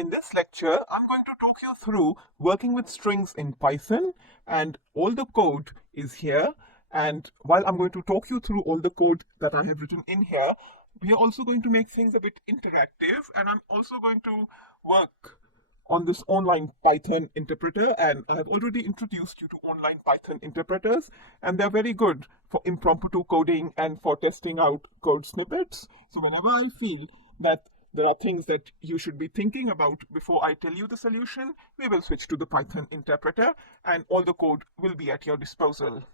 In this lecture, I'm going to talk you through working with strings in Python, and all the code is here. And while I'm going to talk you through all the code that I have written in here, we are also going to make things a bit interactive, and I'm also going to work on this online Python interpreter, and I have already introduced you to online Python interpreters, and they're very good for impromptu coding and for testing out code snippets. So whenever I feel that there are things that you should be thinking about before I tell you the solution, we will switch to the Python interpreter and all the code will be at your disposal.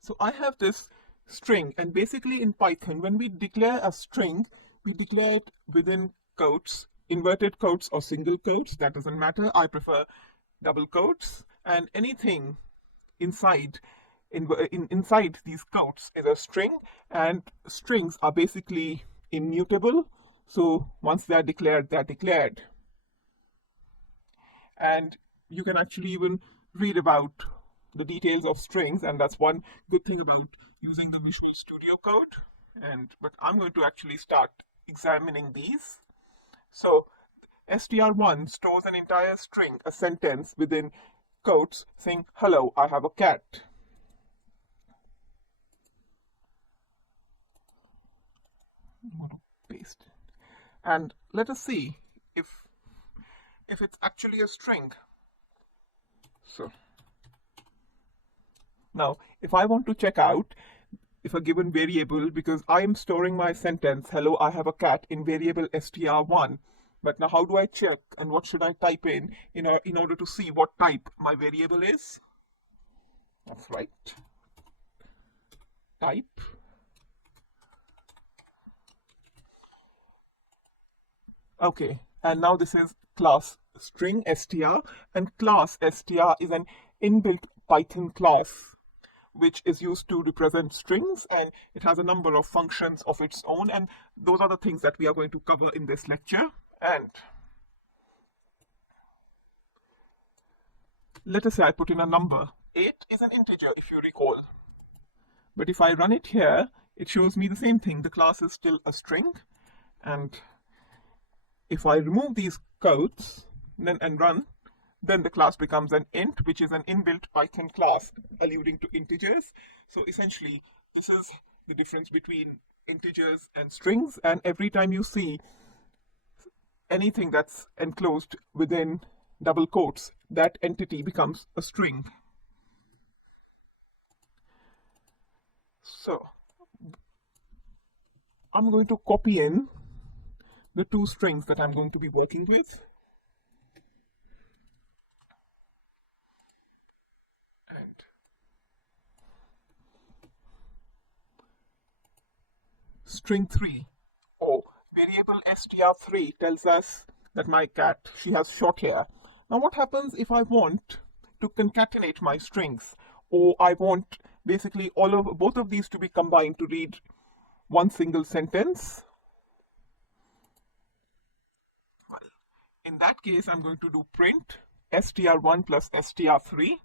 So I have this string, and basically in Python, when we declare a string, we declare it within quotes, inverted quotes or single quotes, that doesn't matter. I prefer double quotes, and anything inside inside these quotes is a string, and strings are basically immutable. So once they are declared, and you can actually even read about the details of strings, and that's one good thing about using the Visual Studio Code. But I'm going to actually start examining these. So str1 stores an entire string, a sentence within quotes saying, "Hello, I have a cat." I'm going to paste it. And let us see if it's actually a string. So now if I want to check out if a given variable, because I am storing my sentence, "Hello, I have a cat," in variable str1. But now how do I check, and what should I type in order to see what type my variable is? That's right. Type. Okay, and now this is class string str, and class str is an inbuilt Python class which is used to represent strings, and it has a number of functions of its own, and those are the things that we are going to cover in this lecture. And let us say I put in a number. 8 is an integer, if you recall. But if I run it here, it shows me the same thing. The class is still a string. And if I remove these quotes and run, then the class becomes an int, which is an inbuilt Python class alluding to integers. So essentially, this is the difference between integers and strings. And every time you see anything that's enclosed within double quotes, that entity becomes a string. So I'm going to copy in the two strings that I'm going to be working with. And string 3, variable str3 tells us that my cat, she has short hair. Now what happens if I want to concatenate my strings, or I want basically both of these to be combined to read one single sentence? Well, in that case, I'm going to do print str1 plus str3,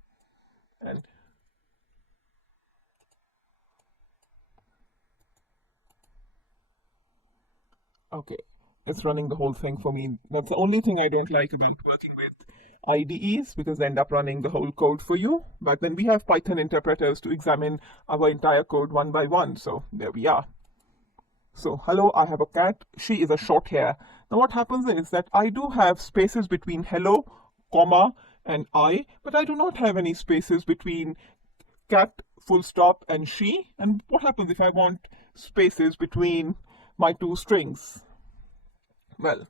and okay, it's running the whole thing for me. That's the only thing I don't like about working with IDEs, because they end up running the whole code for you. But then we have Python interpreters to examine our entire code one by one. So there we are. So hello, I have a cat. She is a short hair. Now what happens is that I do have spaces between hello, comma, and I, but I do not have any spaces between cat, full stop, and she. And what happens if I want spaces between my two strings? Well,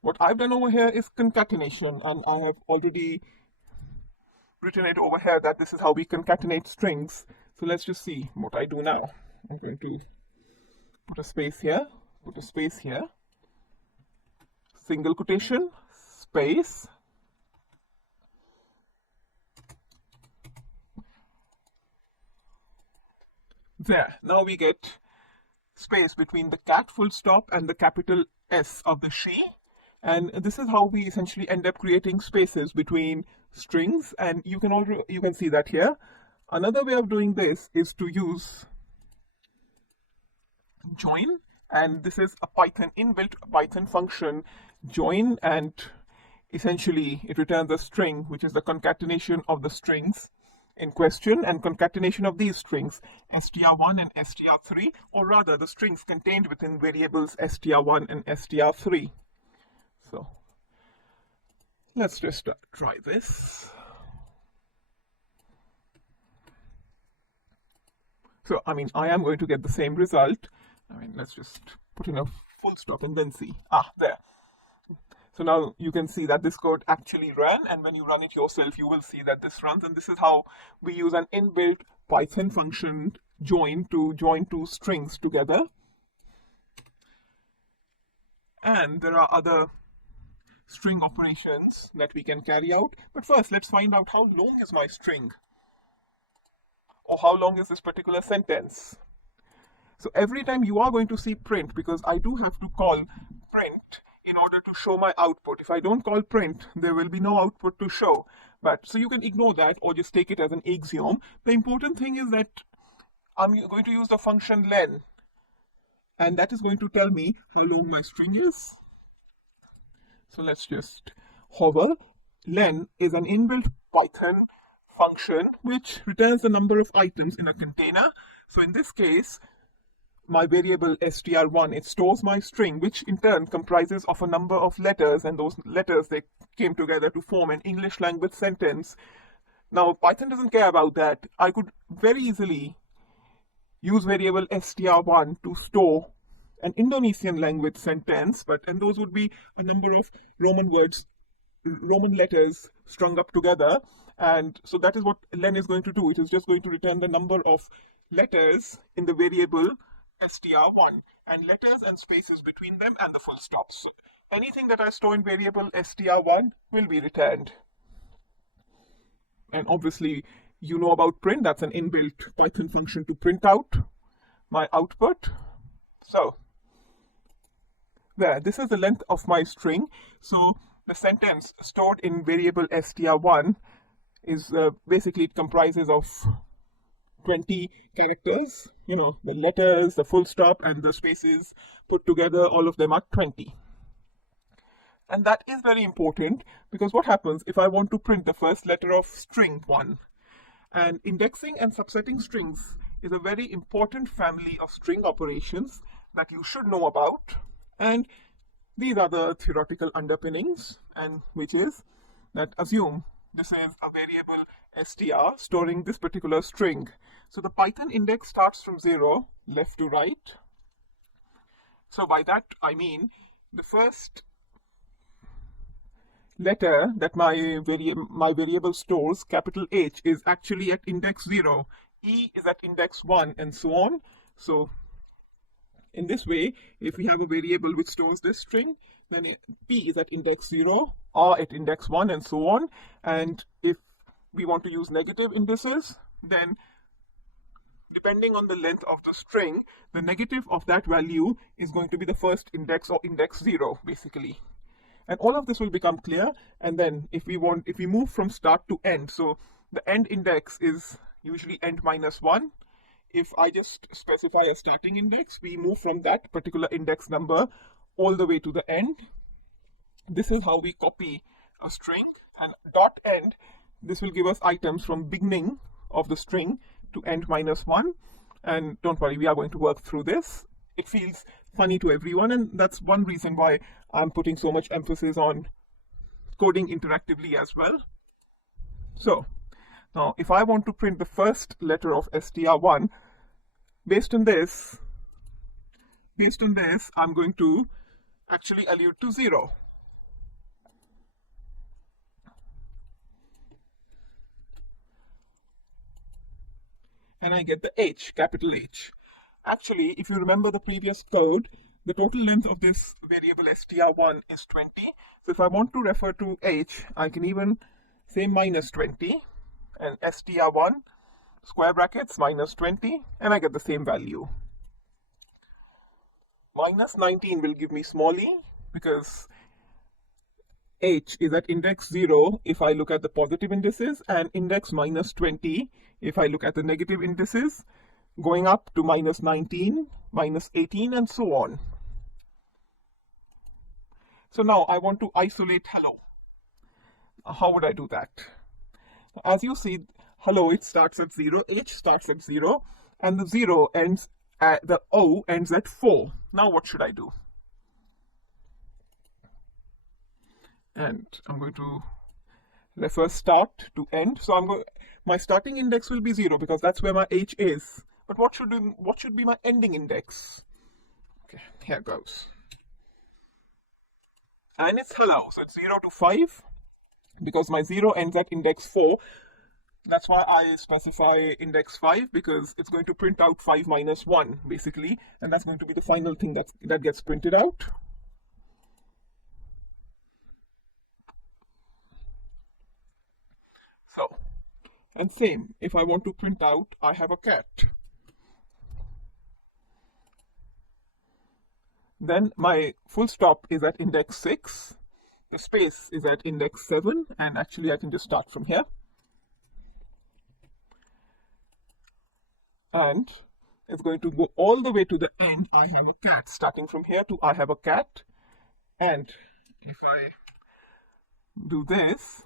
what I've done over here is concatenation, and I have already written it over here that this is how we concatenate strings. So let's just see what I do now. I'm going to put a space here, single quotation, space. There, now we get space between the cat full stop and the capital S of the she. And this is how we essentially end up creating spaces between strings, and you can see that here. Another way of doing this is to use join, and this is a Python inbuilt Python function join, and essentially it returns a string which is the concatenation of the strings in question and concatenation of these strings str1 and str3, or rather the strings contained within variables str1 and str3. So let's just try this. So I mean, I am going to get the same result. I mean, let's just put in a full stop and then see. There. So now you can see that this code actually ran, and when you run it yourself, you will see that this runs. And this is how we use an inbuilt Python function join to join two strings together. And there are other string operations that we can carry out. But first, let's find out how long is my string, or how long is this particular sentence. So every time you are going to see print, because I do have to call print in order to show my output. If I don't call print, there will be no output to show. But so you can ignore that or just take it as an axiom. The important thing is that I'm going to use the function len, and that is going to tell me how long my string is. So let's just hover. Len is an inbuilt Python function which returns the number of items in a container. So in this case, my variable str1, it stores my string, which in turn comprises of a number of letters, and those letters, they came together to form an English language sentence. Now Python doesn't care about that. I could very easily use variable str1 to store an Indonesian language sentence, and those would be a number of Roman words, Roman letters strung up together. And so that is what len is going to do. It is just going to return the number of letters in the variable str1, and letters and spaces between them and the full stops. So anything that I store in variable str1 will be returned. And obviously, you know about print. That's an inbuilt Python function to print out my output. So there, this is the length of my string. So the sentence stored in variable str1 is basically, it comprises of 20 characters. You know, the letters, the full stop, and the spaces put together, all of them are 20. And that is very important, because what happens if I want to print the first letter of string 1? And indexing and subsetting strings is a very important family of string operations that you should know about. And these are the theoretical underpinnings, and which is that assume this is a variable str storing this particular string. So the Python index starts from 0 left to right. So by that I mean the first letter that my variable stores, capital H, is actually at index 0, E is at index 1, and so on. So in this way, if we have a variable which stores this string, then P is at index 0, R at index 1, and so on. And if we want to use negative indices, then depending on the length of the string, the negative of that value is going to be the first index, or index 0, basically. And all of this will become clear. And then if we move from start to end, so the end index is usually end minus 1. If I just specify a starting index, we move from that particular index number all the way to the end. This is how we copy a string. And dot end, this will give us items from beginning of the string to end minus 1. And don't worry, we are going to work through this. It feels funny to everyone, and that's one reason why I'm putting so much emphasis on coding interactively as well. So now if I want to print the first letter of str1, based on this, I'm going to actually allude to 0. And I get the H, capital H. Actually, if you remember the previous code, the total length of this variable str1 is 20. So if I want to refer to H, I can even say minus 20, and str1 square brackets minus 20, and I get the same value. Minus 19 will give me small e, because H is at index 0 if I look at the positive indices, and index minus 20 if I look at the negative indices. going up to minus 19, minus 18, and so on. So now I want to isolate hello. How would I do that? As you see, hello, it starts at 0, H starts at 0, and the 0 ends at, the O ends at 4. Now what should I do? And I'm going to refer start to end. So my starting index will be 0 because that's where my H is. But what should be my ending index? Okay, here goes. And it's hello, so it's 0 to 5 because my 0 ends at index 4. That's why I specify index 5, because it's going to print out 5 minus 1 basically, and that's going to be the final thing that gets printed out. So, and same, if I want to print out I have a cat, then my full stop is at index 6, the space is at index 7, and actually I can just start from here. And it's going to go all the way to the end. I have a cat, starting from here to I have a cat. And if I do this,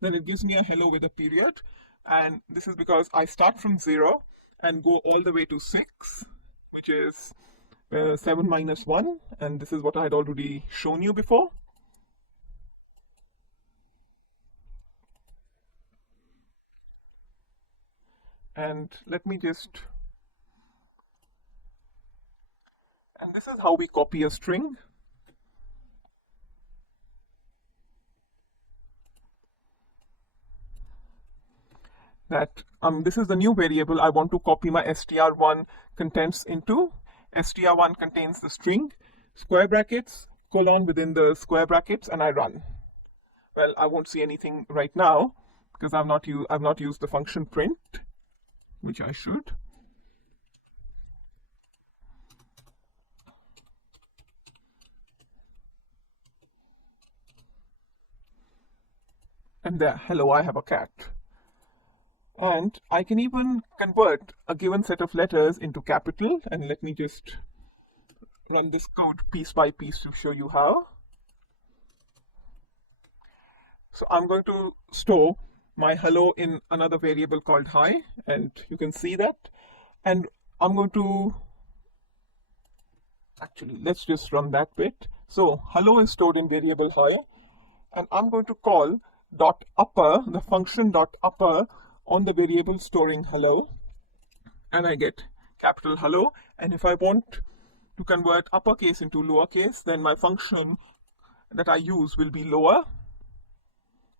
then it gives me a hello with a period. And this is because I start from 0 and go all the way to 6, which is 7 minus 1. And this is what I had already shown you before. And let me just, and this is how we copy a string. That this is the new variable I want to copy my str1 contents into. Str1 contains the string, square brackets, colon within the square brackets, and I run. Well, I won't see anything right now because I've not used the function print, which I should. And there, hello, I have a cat. And I can even convert a given set of letters into capital. And let me just run this code piece by piece to show you how. So I'm going to store my hello in another variable called hi, and you can see that. And I'm going to, actually, let's just run that bit. So hello is stored in variable hi, and I'm going to call dot upper, the function dot upper, on the variable storing hello, and I get capital hello. And if I want to convert uppercase into lowercase, then my function that I use will be lower.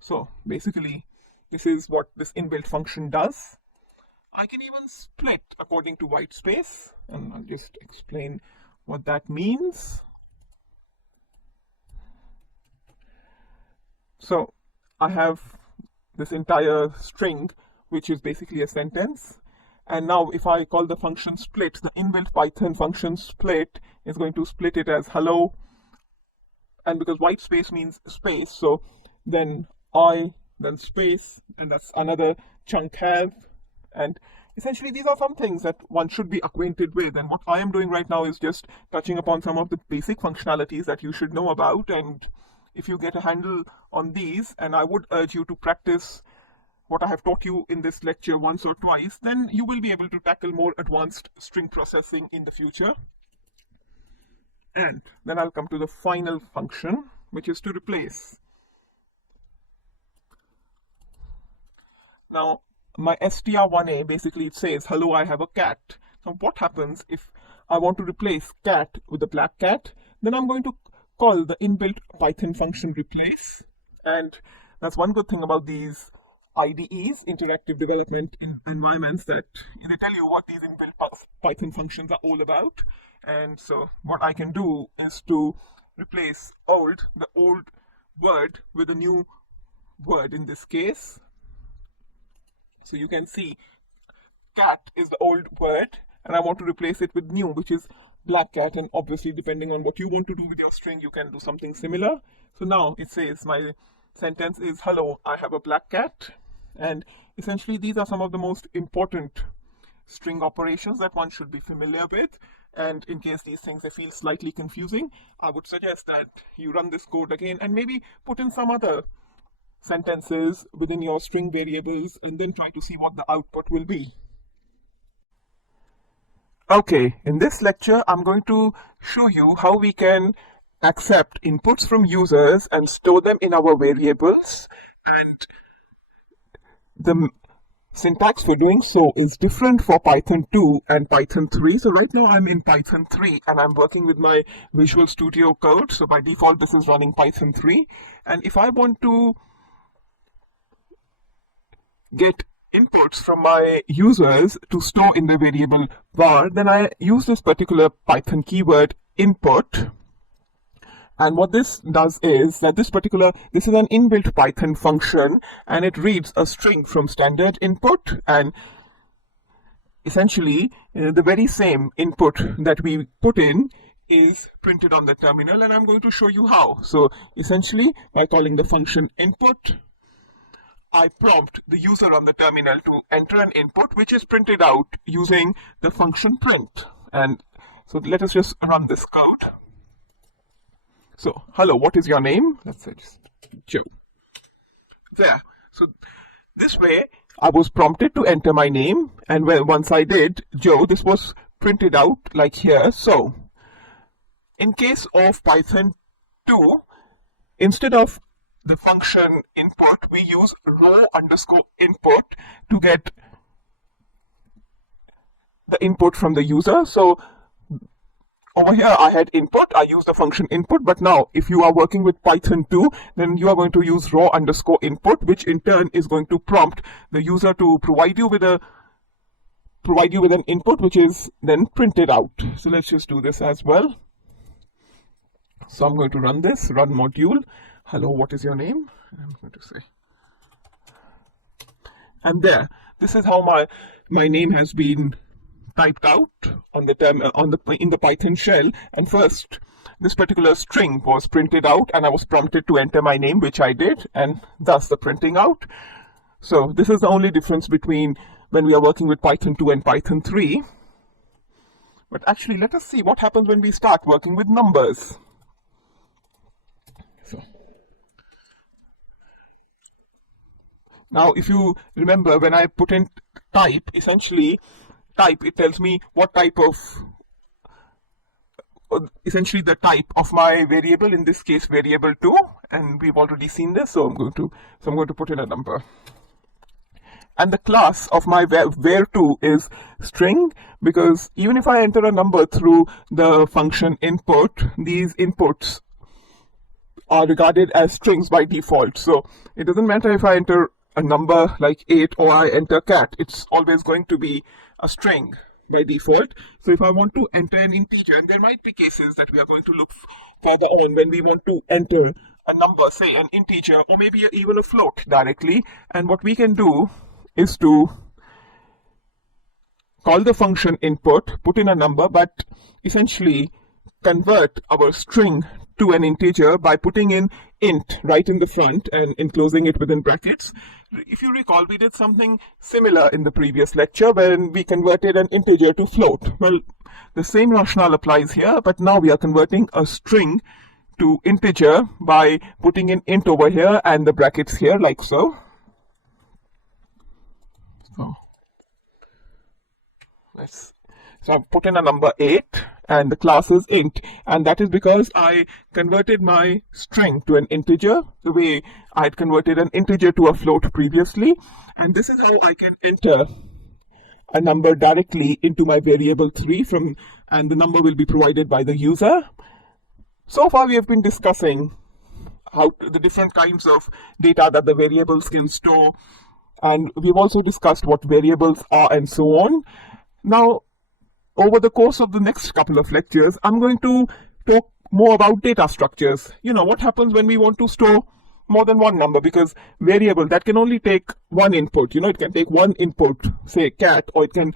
So basically, this is what this inbuilt function does. I can even split according to white space, and I'll just explain what that means. So I have this entire string, which is basically a sentence. And now if I call the function split, the inbuilt Python function split is going to split it as hello. And because white space means space, so then I, then space, and that's another chunk have. And essentially these are some things that one should be acquainted with. And what I am doing right now is just touching upon some of the basic functionalities that you should know about. And if you get a handle on these, and I would urge you to practice what I have taught you in this lecture once or twice, then you will be able to tackle more advanced string processing in the future. And then I'll come to the final function, which is to replace. Now, my str1a, basically it says, hello, I have a cat. Now, what happens if I want to replace cat with a black cat? Then I'm going to call the inbuilt Python function replace. And that's one good thing about these IDEs, interactive development environments, that they tell you what these inbuilt Python functions are all about. And so what I can do is to replace the old word with a new word in this case. So you can see cat is the old word, and I want to replace it with new, which is black cat. And obviously, depending on what you want to do with your string, you can do something similar. So now it says my sentence is, hello, I have a black cat. And essentially, these are some of the most important string operations that one should be familiar with. And in case these things they feel slightly confusing, I would suggest that you run this code again and maybe put in some other sentences within your string variables and then try to see what the output will be. Okay, in this lecture, I'm going to show you how we can accept inputs from users and store them in our variables. And the syntax for doing so is different for Python 2 and Python 3. So right now I'm in Python 3 and I'm working with my Visual Studio Code. So by default, this is running Python 3. And if I want to get inputs from my users to store in the variable var, then I use this particular Python keyword input. And what this does is that this is an inbuilt Python function, and it reads a string from standard input, and essentially the very same input that we put in is printed on the terminal, and I'm going to show you how. So essentially, by calling the function input, I prompt the user on the terminal to enter an input which is printed out using the function print. And so let us just run this code. So, hello, what is your name? Let's say just Joe. There. So this way, I was prompted to enter my name, and once I did Joe, this was printed out like here. So, in case of Python 2, instead of the function input, we use row_input to get the input from the user. So over here I had input, I use the function input, but now if you are working with Python 2, then you are going to use row_input, which in turn is going to prompt the user to provide you with an input which is then printed out. So let's just do this as well. So I'm going to run this, run module. Hello, what is your name? I'm going to say. And there, this is how my name has been typed out on the in the Python shell. And first, this particular string was printed out, and I was prompted to enter my name, which I did, and thus the printing out. So this is the only difference between when we are working with Python 2 and Python 3. But actually, let us see what happens when we start working with numbers. So now, if you remember, when I put in type, essentially type, it tells me what type of, essentially the type of my variable, in this case variable 2, and we've already seen this, so I'm going to put in a number. And the class of my var2 is string, because even if I enter a number through the function input, these inputs are regarded as strings by default. So it doesn't matter if I enter a number like 8 or I enter cat, it's always going to be a string by default. So if I want to enter an integer, and there might be cases that we are going to look further on when we want to enter a number, say an integer or maybe even a float directly, and what we can do is to call the function input, put in a number, but essentially convert our string to an integer by putting in int right in the front and enclosing it within brackets. If you recall, we did something similar in the previous lecture when we converted an integer to float. Well, the same rationale applies here, but now we are converting a string to integer by putting in int over here and the brackets here, like so. So I've put in a number 8 and the class is int, and that is because I converted my string to an integer the way I had converted an integer to a float previously. And this is how I can enter a number directly into my variable 3 and the number will be provided by the user. So far we have been discussing how the different kinds of data that the variables can store, and we've also discussed what variables are and so on. Now, over the course of the next couple of lectures, I'm going to talk more about data structures. You know, what happens when we want to store more than one number, because variable that can only take one input. You know, it can take one input, say cat, or it can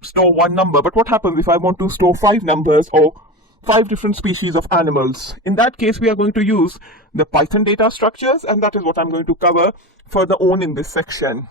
store one number. But what happens if I want to store 5 numbers or 5 different species of animals? In that case, we are going to use the Python data structures, and that is what I'm going to cover further on in this section.